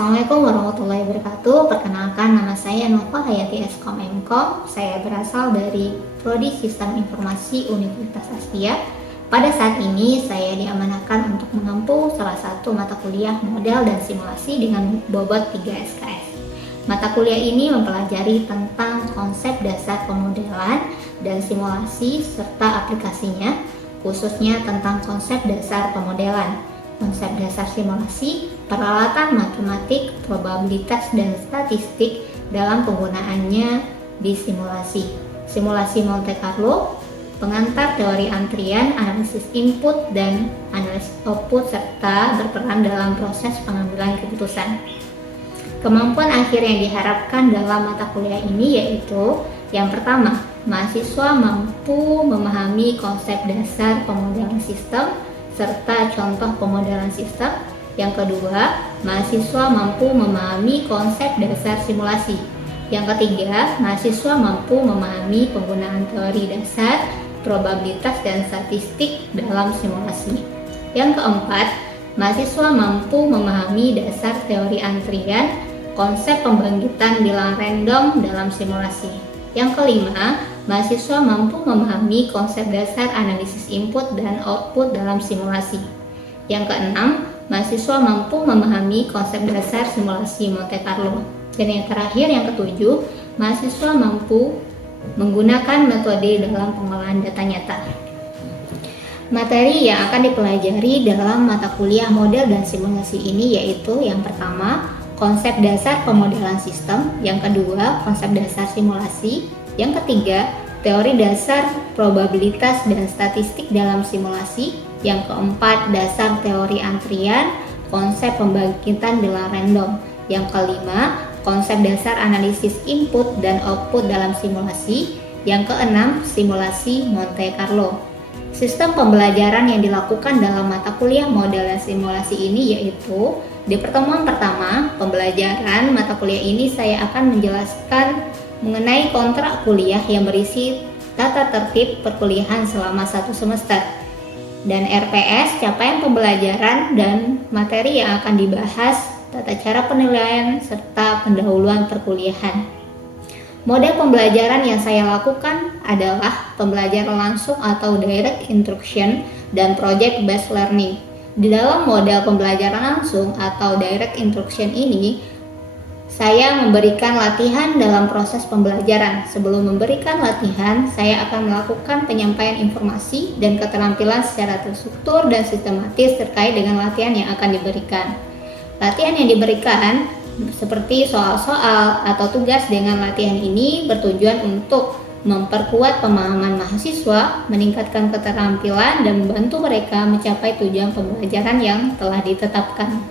Assalamualaikum warahmatullahi wabarakatuh. Perkenalkan, nama saya Nova Hayati Eskom Mkom. Saya berasal dari Prodi Sistem Informasi Universitas Astia. Pada saat ini saya diamanahkan untuk menempuh salah satu mata kuliah model dan simulasi dengan bobot 3 SKS. Mata kuliah ini mempelajari tentang konsep dasar pemodelan dan simulasi serta aplikasinya, khususnya tentang konsep dasar pemodelan, konsep dasar simulasi, peralatan matematik, probabilitas, dan statistik dalam penggunaannya di simulasi. Simulasi Monte Carlo, pengantar teori antrian, analisis input, dan analisis output, serta berperan dalam proses pengambilan keputusan. Kemampuan akhir yang diharapkan dalam mata kuliah ini yaitu: yang pertama, mahasiswa mampu memahami konsep dasar pemodelan sistem serta contoh pemodelan sistem. Yang kedua, mahasiswa mampu memahami konsep dasar simulasi. Yang ketiga, mahasiswa mampu memahami penggunaan teori dasar, probabilitas, dan statistik dalam simulasi. Yang keempat, mahasiswa mampu memahami dasar teori antrian, konsep pembangkitan bilang random dalam simulasi. Yang kelima, mahasiswa mampu memahami konsep dasar analisis input dan output dalam simulasi. Yang keenam, mahasiswa mampu memahami konsep dasar simulasi Monte Carlo. Dan yang terakhir, yang ketujuh, mahasiswa mampu menggunakan metode dalam pengolahan data nyata. Materi yang akan dipelajari dalam mata kuliah model dan simulasi ini yaitu: yang pertama, konsep dasar pemodelan sistem; yang kedua, konsep dasar simulasi; yang ketiga, teori dasar probabilitas dan statistik dalam simulasi; yang keempat, dasar teori antrian, konsep pembangkitan bilang random; yang kelima, konsep dasar analisis input dan output dalam simulasi; yang keenam, simulasi Monte Carlo. Sistem pembelajaran yang dilakukan dalam mata kuliah model dan simulasi ini yaitu: di pertemuan pertama pembelajaran mata kuliah ini saya akan menjelaskan mengenai kontrak kuliah yang berisi tata tertib perkuliahan selama 1 semester, dan RPS, capaian pembelajaran dan materi yang akan dibahas, tata cara penilaian, serta pendahuluan perkuliahan. Model pembelajaran yang saya lakukan adalah pembelajaran langsung atau direct instruction dan project based learning. Di dalam model pembelajaran langsung atau direct instruction ini, saya memberikan latihan dalam proses pembelajaran. Sebelum memberikan latihan, saya akan melakukan penyampaian informasi dan keterampilan secara terstruktur dan sistematis terkait dengan latihan yang akan diberikan. Latihan yang diberikan seperti soal-soal atau tugas dengan latihan ini bertujuan untuk memperkuat pemahaman mahasiswa, meningkatkan keterampilan, dan membantu mereka mencapai tujuan pembelajaran yang telah ditetapkan.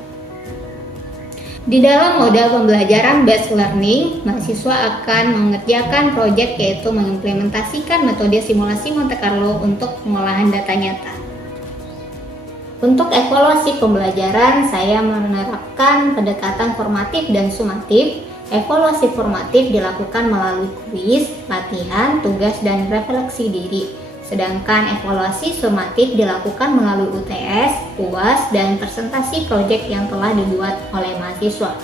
Di dalam model pembelajaran based learning, mahasiswa akan mengerjakan proyek yaitu mengimplementasikan metode simulasi Monte Carlo untuk pengolahan data nyata. Untuk evaluasi pembelajaran, saya menerapkan pendekatan formatif dan sumatif. Evaluasi formatif dilakukan melalui kuis, latihan, tugas, dan refleksi diri. Sedangkan evaluasi sumatif dilakukan melalui UTS, UAS, dan presentasi proyek yang telah dibuat oleh mahasiswa.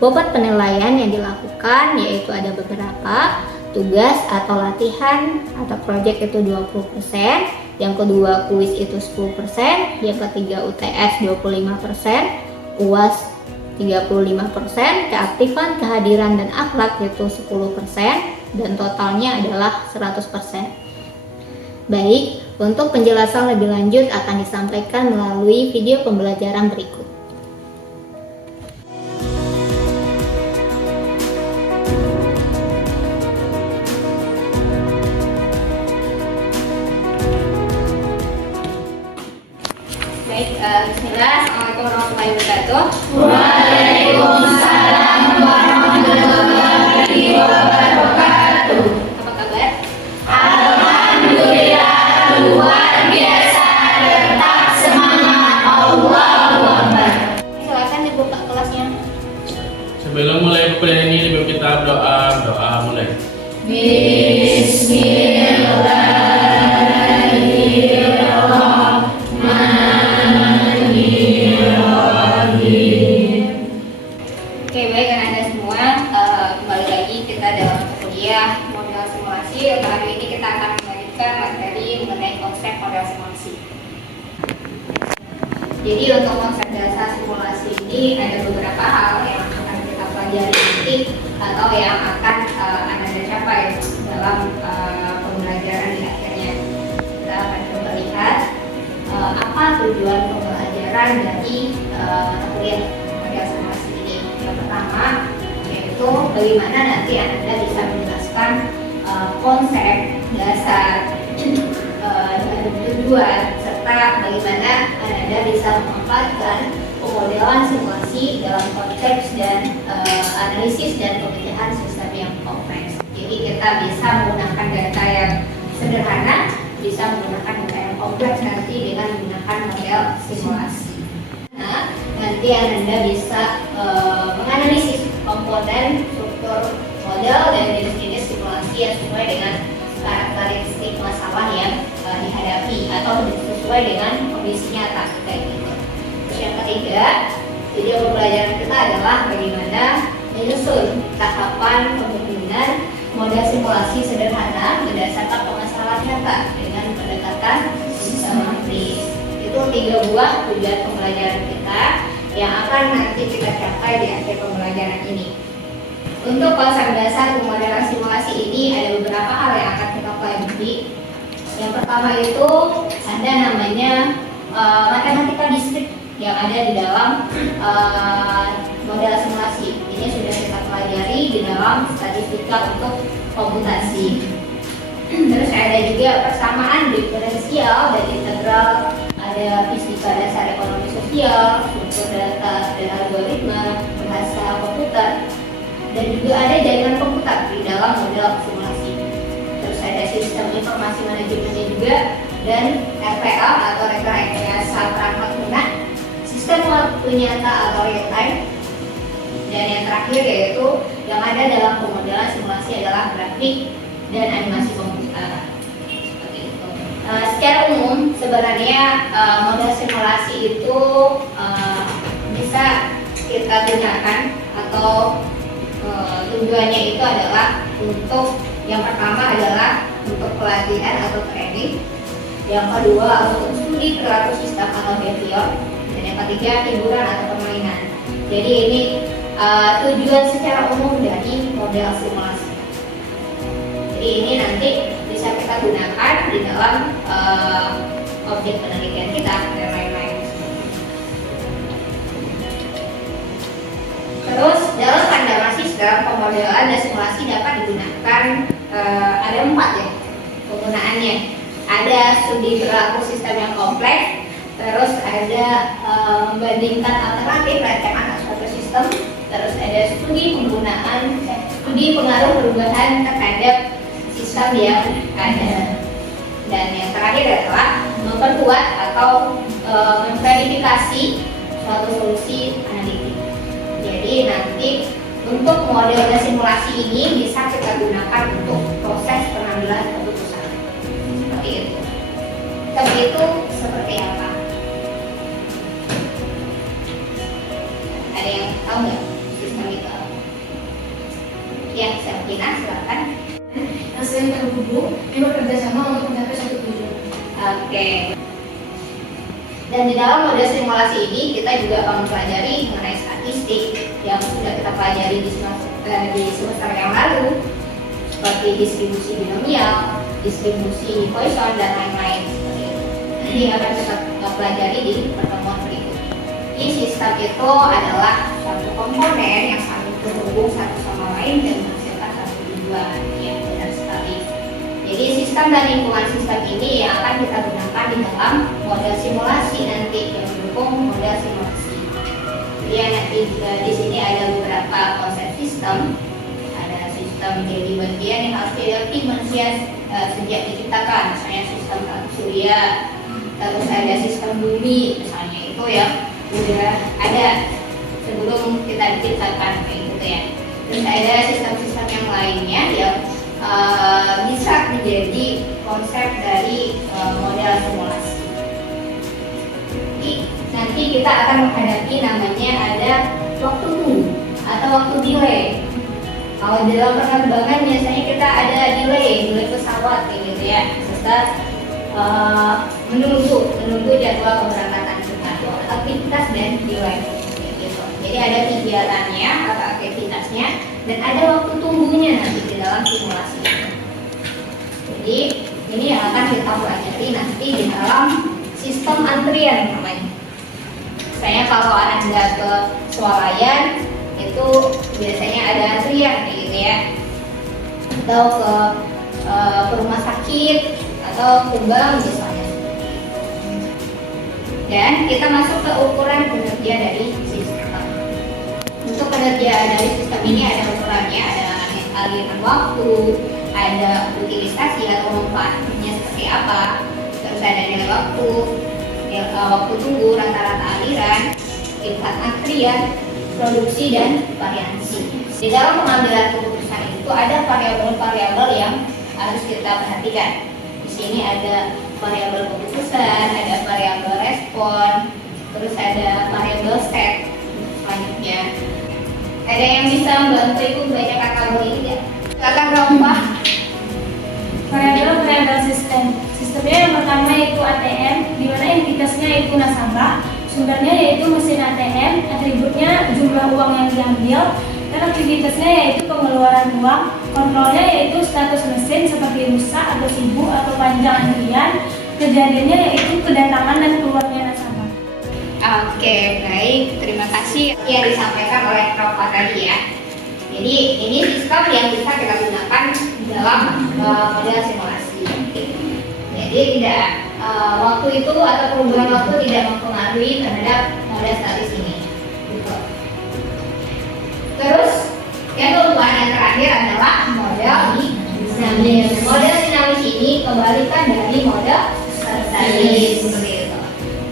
Bobot penilaian yang dilakukan yaitu ada beberapa: tugas atau latihan atau proyek itu 20%, yang kedua kuis itu 10%, yang ketiga UTS 25%, UAS 35%, keaktifan, kehadiran, dan akhlak itu 10%, dan totalnya adalah 100%. Baik, untuk penjelasan lebih lanjut akan disampaikan melalui video pembelajaran berikut. Baik, bismillah. Assalamualaikum warahmatullahi wabarakatuh. Waalaikumsalam warahmatullahi wabarakatuh. Apa kabar? Alhamdulillah, luar biasa, tetap semangat. Allahu Akbar. Silakan dibuka kelasnya. Sebelum mulai kuliah ini, lebih kita doa mulai. Bismillahirrahmanirrahim. Jadi untuk konsep dasar simulasi ini ada beberapa hal yang akan kita pelajari nanti atau yang akan Anda capai dalam pembelajaran di akhirnya. Kita akan coba lihat apa tujuan pembelajaran dari kuliah model simulasi ini. Yang pertama yaitu bagaimana nanti Anda bisa menjelaskan konsep dasar dan tujuan serta bagaimana Anda bisa memanfaatkan pemodelan simulasi dalam konteks dan analisis dan pemecahan sistem yang kompleks. Jadi kita bisa menggunakan data yang sederhana, bisa menggunakan data yang kompleks nanti dengan menggunakan model simulasi. Nah, nanti Anda bisa menganalisis komponen, struktur model dan jenis-jenis simulasi yang sesuai dengan karakteristik masalah yang dihadapi atau sesuai dengan kondisi nyata kayak gitu. Terus yang ketiga, tujuan pembelajaran kita adalah bagaimana menyusun tahapan pembangunan model simulasi sederhana berdasarkan permasalahan nyata dengan pendekatan sistematis. Itu 3 buah tujuan pembelajaran kita yang akan nanti kita capai di akhir pembelajaran ini. Untuk konsep dasar pemodelan simulasi ini ada beberapa hal yang akan kita pelajari. Yang pertama itu ada namanya matematika diskrit yang ada di dalam model simulasi. Ini sudah kita pelajari di dalam statistika untuk komputasi. Terus ada juga persamaan diferensial dan integral, ada fisika dasar ekonomi sosial, struktur data dan algoritma, bahasa komputer, dan juga ada jaringan komputer di dalam model simulasi. Terus ada sistem informasi manajemennya juga, dan RPA atau rekayasa perangkat lunak, sistem waktu nyata atau real time, dan yang terakhir yaitu yang ada dalam pemodelan simulasi adalah grafik dan animasi komputer. Seperti itu. Secara umum sebenarnya model simulasi itu bisa kita gunakan atau tujuannya itu adalah untuk yang pertama adalah untuk pelatihan atau training, yang kedua untuk studi perilaku sistem atau behavior, dan yang ketiga hiburan atau permainan. Jadi ini tujuan secara umum dari model simulasi. Jadi ini nanti bisa kita gunakan di dalam objek penelitian kita dan lain-lain. Terus dalam analisis dalam pemodelan dan simulasi dapat digunakan ada 4 ya penggunaannya. Ada studi perilaku sistem yang kompleks, terus ada membandingkan alternatif rancangan suatu sistem, terus ada studi pengaruh perubahan terhadap sistem yang ada, dan yang terakhir adalah memperkuat atau memverifikasi suatu solusi analitik. Jadi nanti untuk model dan simulasi ini bisa kita gunakan untuk proses pengambilan keputusan. Seperti itu. Tapi itu seperti apa? Ada yang tahu nggak sistem itu? Ya, Selkina, silakan. Yang sering terhubung yang bekerja sama untuk mencapai suatu tujuan. Oke. Dan di dalam model simulasi ini kita juga akan mempelajari mengenai statistik yang sudah kita pelajari di semester yang lalu, seperti distribusi binomial, distribusi Poisson, dan lain-lain. Nanti akan kita pelajari di pertemuan berikut. Di sistem itu adalah suatu komponen yang saling terhubung satu sama lain dan menghasilkan satu tujuan. Ya, benar sekali. Jadi sistem dan lingkungan sistem ini yang akan kita gunakan di dalam model simulasi nanti yang mendukung model simulasi. Jadi nanti di sini ada beberapa konsep sistem. Ada sistem menjadi bagian yang harus dihadapi manusia sejak diciptakan, misalnya sistem tata surya. Terus ada sistem bumi, misalnya itu yang udah ada sebelum kita diciptakan kayak gitu ya. Terus ada sistem-sistem yang lainnya yang bisa menjadi konsep dari model simulasi. Jadi, nanti kita akan menghadapi namanya ada waktu tunggu atau waktu delay. Kalau dalam penerbangan biasanya kita ada delay pesawat kayak gitu ya. Kita menunggu jadwal keberangkatan kita. aktivitas dan nilai. Gitu. Jadi ada kegiatannya atau aktivitasnya dan ada waktu tunggunya nanti di dalam simulasi. Jadi ini yang akan kita pelajari nanti di dalam sistem antrian namanya. Misalnya kalau Anda ke swalayan itu biasanya ada antrian gitu ya, atau ke rumah sakit atau ke bank misalnya. Dan kita masuk ke ukuran kinerja dari sistem. Untuk kinerja dari sistem ini ada ukurannya, ada aliran waktu, ada utilisasi atau manfaatnya seperti apa, terus ada nilai waktu, waktu tunggu, rata-rata aliran, tingkat antrian, produksi dan variansi. Di dalam pengambilan keputusan itu ada variabel-variabel yang harus kita perhatikan. Di sini ada variabel keputusan, ada variabel respon, terus ada variabel set. Selanjutnya, ada yang bisa membantu ibu baca katalog ini tidak? Silakan Rompah. Variabel sistem. Sistemnya yang pertama yaitu ATM, di mana entitasnya itu nasabah, sumbernya yaitu mesin ATM, atributnya jumlah uang yang diambil, dan aktivitasnya yaitu pengeluaran uang, kontrolnya yaitu status mesin seperti rusak atau sibuk atau panjang antrian, kejadiannya yaitu kedatangan dan keluarnya nasabah. Oke, baik. Terima kasih yang disampaikan oleh Prof. tadi ya. Jadi ini sistem yang bisa kita gunakan dalam model simulasi. Jadi tidak waktu itu atau perubahan waktu tidak mempengaruhi terhadap model statis ini. Gitu. Terus yang keempat yang terakhir adalah model dinamis. Model dinamis ini kebalikan dari model statis seperti itu.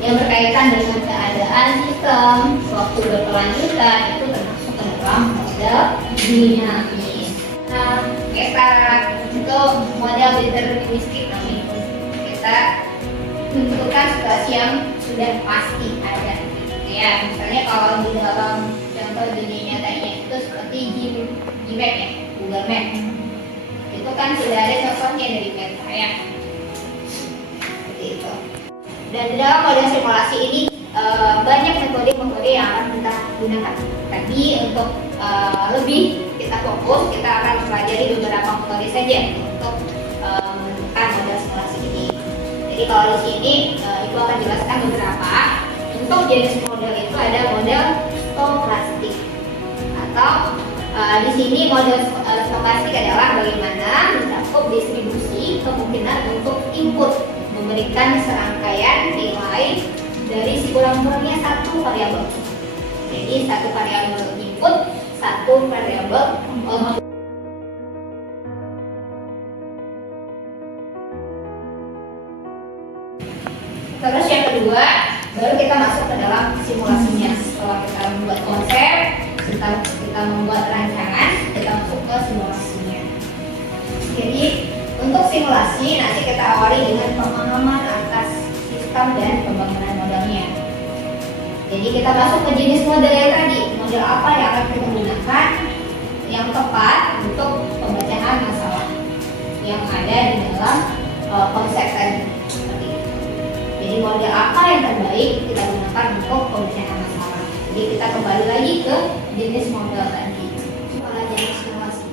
Yang berkaitan dengan keadaan sistem, waktu berkelanjutan itu termasuk ke dalam model dinamis. Nah, kita untuk model deterministik namanya. Kita menentukan situasi yang sudah pasti ada. Ya, misalnya kalau di dalam contoh dunia nyatanya itu seperti Gmap ya, Google Map. Itu kan sudah ada contohnya dari peta ya. Seperti itu. Dan di dalam model simulasi ini banyak metode-metode yang akan kita gunakan. Tapi untuk lebih kita fokus, kita akan mempelajari beberapa metode saja untuk menentukan model simulasi ini. Jadi kalau di sini Ibu akan jelaskan beberapa. Untuk jenis model itu ada model stokastik atau di sini model stokastik adalah bagaimana mencakup distribusi kemungkinan untuk input memberikan serangkaian nilai dari sekurang-kurangnya satu variabel. Jadi satu variabel input, satu variabel output. Terus yang kedua, baru kita masuk ke dalam simulasinya. Setelah kita membuat konsep, kita membuat rancangan, kita masuk ke simulasinya. Jadi untuk simulasi nanti kita awali dengan pemahaman atas sistem dan pembangunan modelnya. Jadi kita masuk ke jenis model yang tadi, model apa yang akan kita gunakan yang tepat untuk pemecahan masalah yang ada di dalam konsep tadi. Seperti itu. Jadi model apa yang terbaik kita gunakan untuk pemecahan masalah. Jadi kita kembali lagi ke jenis model tadi. Pada jenis simulasi.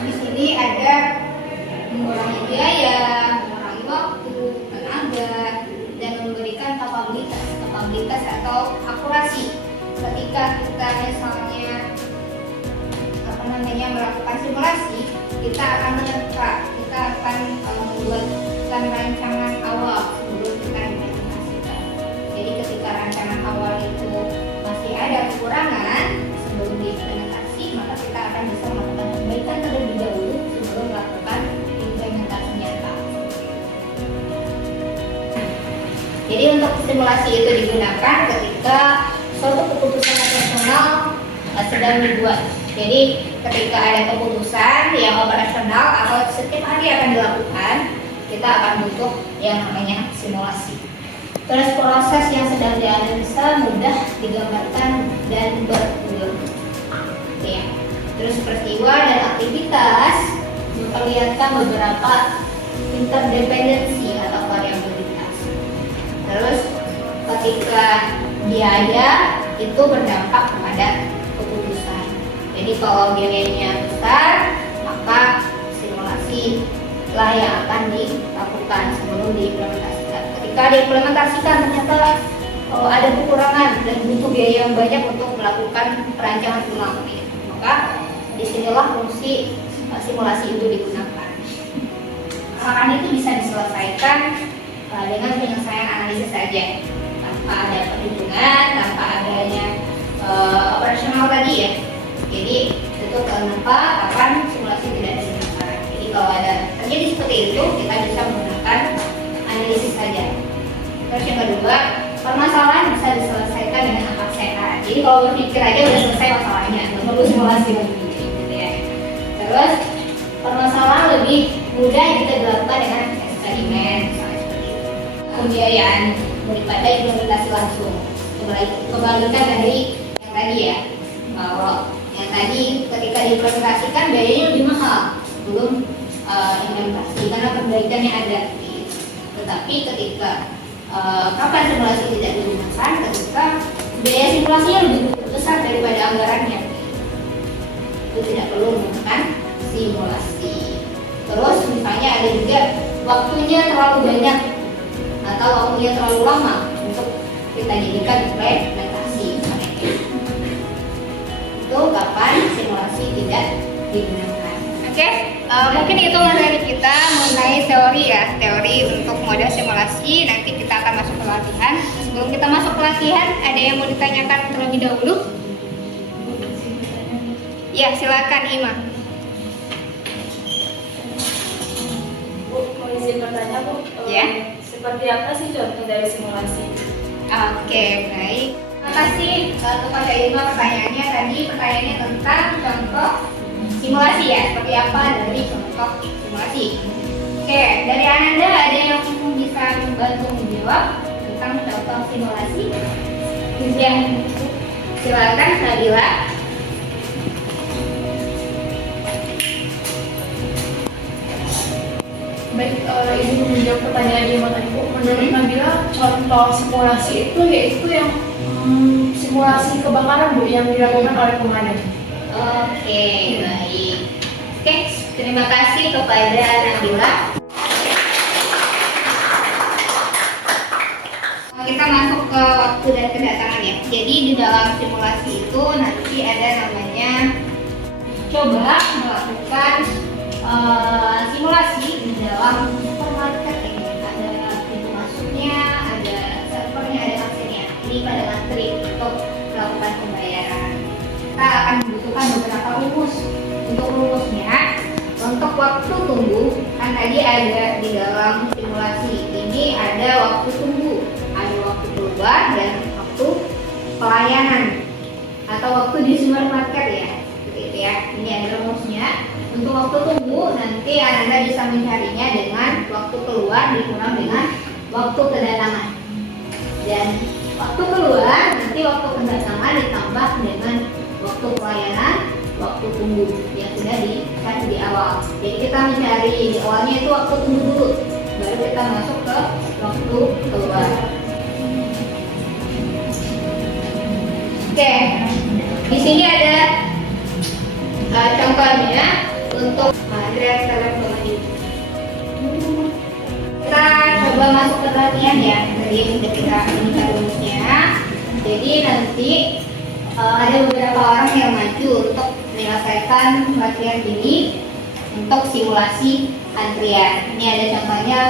Di sini ada mengurangi biaya, mengurangi waktu, tenaga, dan memberikan kapabilitas atau akurasi. Ketika kita misalnya melakukan simulasi, kita akan menerka, kita akan membuatkan rancangan awal sebelum kita implementasikan. Jadi ketika rancangan awal itu masih ada kekurangan sebelum diimplementasi, maka kita akan bisa melakukan perbaikan terlebih dahulu sebelum melakukan implementasi nyata. Jadi untuk simulasi itu digunakan ketika suatu keputusan operasional sedang dibuat. Jadi ketika ada keputusan yang operasional atau setiap hari akan dilakukan, kita akan butuh yang namanya simulasi. Terus proses yang sedang dianalisa mudah digambarkan dan berulang. Ya. Terus peristiwa dan aktivitas memperlihatkan beberapa interdependensi atau variabilitas. Terus ketika biaya itu berdampak kepada keputusan. Jadi kalau biayanya besar, maka simulasi lah yang akan dilakukan sebelum diimplementasikan. Ketika diimplementasikan ternyata ada kekurangan dan butuh biaya yang banyak untuk melakukan perancangan ulang, maka disinilah fungsi simulasi itu digunakan. Kesalahan itu bisa diselesaikan dengan penyelesaian analisis saja, tanpa ada perhitungan, tanpa adanya operasional tadi ya. Jadi itu kenapa kapan simulasi tidak digunakan. Jadi kalau ada terjadi seperti itu, kita bisa menggunakan analisis saja. Terus yang kedua, permasalahan bisa diselesaikan dengan akal sehat. Jadi kalau berpikir aja udah selesai masalahnya, nggak perlu simulasi lagi, gitu ya. Terus permasalahan lebih mudah jika dilakukan dengan eksperimen, misalnya seperti itu. Pembiayaan daripada implementasi langsung. Kebalikan dari yang tadi ya. Kalau yang tadi ketika diimplementasikan biayanya lebih mahal sebelum implementasi karena perbaikannya ada. Tetapi ketika kapan simulasi tidak digunakan, ketika biaya simulasinya lebih besar daripada anggarannya, itu tidak perlu menggunakan simulasi. Terus misalnya ada juga waktunya terlalu banyak atau waktunya terlalu lama untuk kita jadikan implementasi, itu kapan simulasi tidak digunakan. Oke, mungkin itu materi kita mengenai teori ya, teori untuk model simulasi. Nanti kita akan masuk ke latihan. Sebelum kita masuk ke latihan, ada yang mau ditanyakan terlebih dahulu? Ya, silakan Ima. Bu, mau izin bertanya Bu, Ya. Seperti apa sih contoh dari simulasi? Oke, baik. Terima kasih kepada Ima pertanyaannya. Tadi pertanyaannya tentang contoh simulasi ya, seperti apa dari contoh simulasi. Oke, dari Ananda ada yang bisa membantu menjawab tentang contoh simulasi? Ya, silakan Nabila. Baik, Ibu menjawab pertanyaan Ima tadi Bu. Menurut Nabila, contoh simulasi itu yaitu yang simulasi kebakaran Bu yang dilakukan oleh pemadam. Oke, baik. Oke, terima kasih kepada Nabila. Kita masuk ke waktu dan kedatangan ya. Jadi di dalam simulasi itu nanti ada namanya coba melakukan simulasi di dalam supermarket ini. Ada pintu masuknya, ada servernya, ada kasirnya. Ini pada ngantri untuk melakukan pembayaran. Kita akan membutuhkan beberapa rumus. Untuk rumusnya, untuk waktu tunggu kan tadi ada di dalam simulasi ini ada waktu tunggu, ada waktu keluar dan waktu pelayanan atau waktu di supermarket ya, gitu ya. Ini ada rumusnya. Untuk waktu tunggu nanti Anda bisa mencarinya dengan waktu keluar dikurang dengan waktu kedatangan, dan waktu keluar nanti waktu kedatangan ditambah dengan waktu pelayanan, waktu tunggu yang sudah dikasih di awal. Jadi kita mencari di awalnya itu waktu tunggu dulu, baru kita masuk ke waktu keluar. Oke, di sini ada contohnya untuk material telekomunikasi. Kita coba masuk ke latihan ya. Tadi sudah kita minta rumusnya. Jadi nanti ada beberapa orang yang maju untuk menyelesaikan latihan ini untuk simulasi antrian. Ini ada contohnya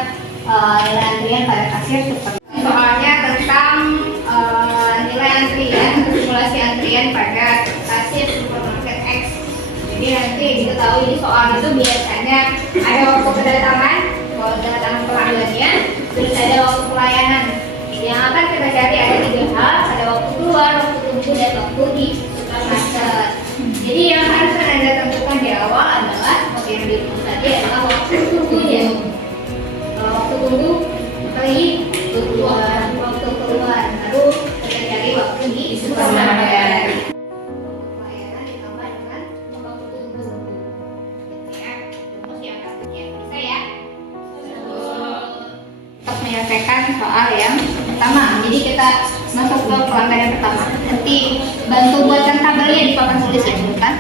nilai antrian pada kasir seperti soalnya tentang nilai antrian untuk simulasi antrian pada kasir supermarket X. Jadi nanti diketahui di soal itu biasanya ada waktu kedatangan, kalau kedatangan pelanggannya, terus ada waktu pelayanan. Yang akan kita cari ada 3 hal, ada waktu keluar, waktu tunggu, dan waktu di supermarket. Jadi yang harus Anda tentukan di awal adalah seperti yang dirumus tadi adalah waktu tunggunya. Waktu tunggu kali keluar, waktu keluar, lalu kita cari waktu di supermarket. Pelayanan ditambah dengan waktu tunggu. Ya, rumus yang pastinya bisa ya. Untuk menyelesaikan soal yang pertama. Jadi kita masuk ke pelanggan yang pertama. Nanti bantu buatkan tabelnya di papan tulis ya, bukan?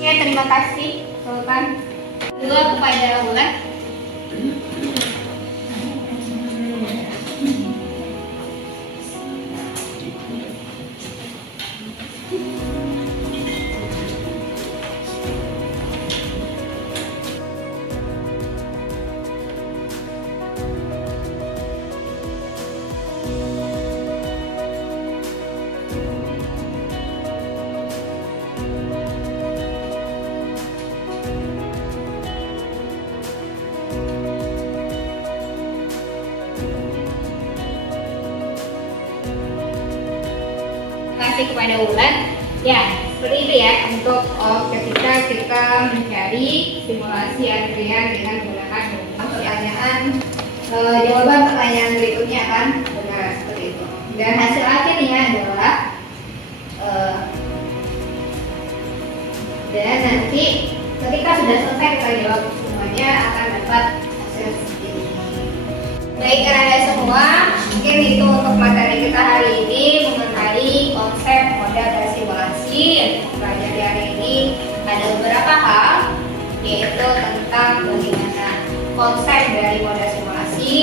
Oke, terima kasih Sultan. Dua kepada Wulan. Kasih kepada Wulan. Ya, seperti itu ya untuk ketika kita mencari simulasi antrian dengan menggunakan pertanyaan jawaban pertanyaan berikutnya kan benar seperti itu. Dan hasil akhirnya adalah dan nanti ketika sudah selesai kita jawab semuanya akan dapat hasil seperti ini. Baik Anda semua, mungkin itu untuk materi kita hari ini mengenai konsep model dan simulasi. Yang kita pelajari hari ini ada beberapa hal, yaitu tentang bagaimana konsep dari model simulasi,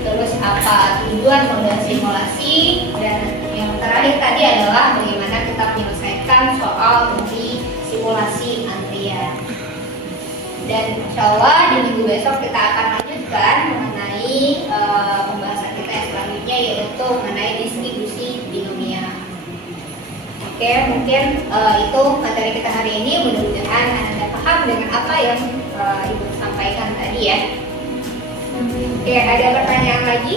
terus apa tujuan model simulasi, dan yang terakhir tadi adalah bagaimana kita menyelesaikan soal dari simulasi antrian. Dan insya Allah di minggu besok kita akan lanjutkan mengenai pembahasan kita yang selanjutnya, yaitu mengenai distribusi binomial. Oke, mungkin itu materi kita hari ini. Mudah-mudahan Anda paham dengan apa yang Ibu sampaikan tadi ya. Oke, ada pertanyaan lagi?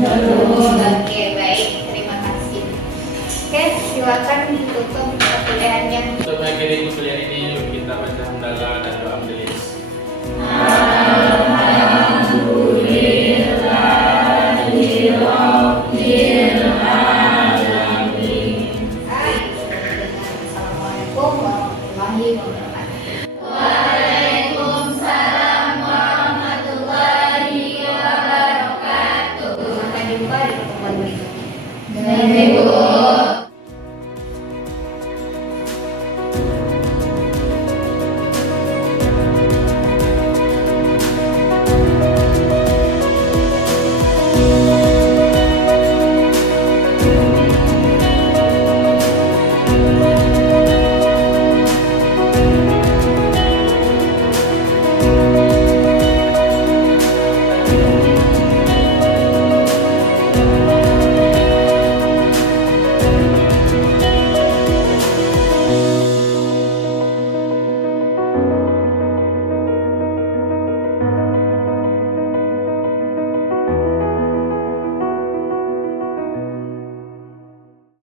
Oke, baik. Terima kasih. Oke, silakan ditutup perkuliahannya. Untuk mengakhiri kuliah ini, kita baca hamdalah dan doa majelis. Assalamualaikum warahmatullahi wabarakatuh. Waalaikumsalam warahmatullahi wabarakatuh. Sampai jumpa di pertemuan berikutnya. Dengan Ibu.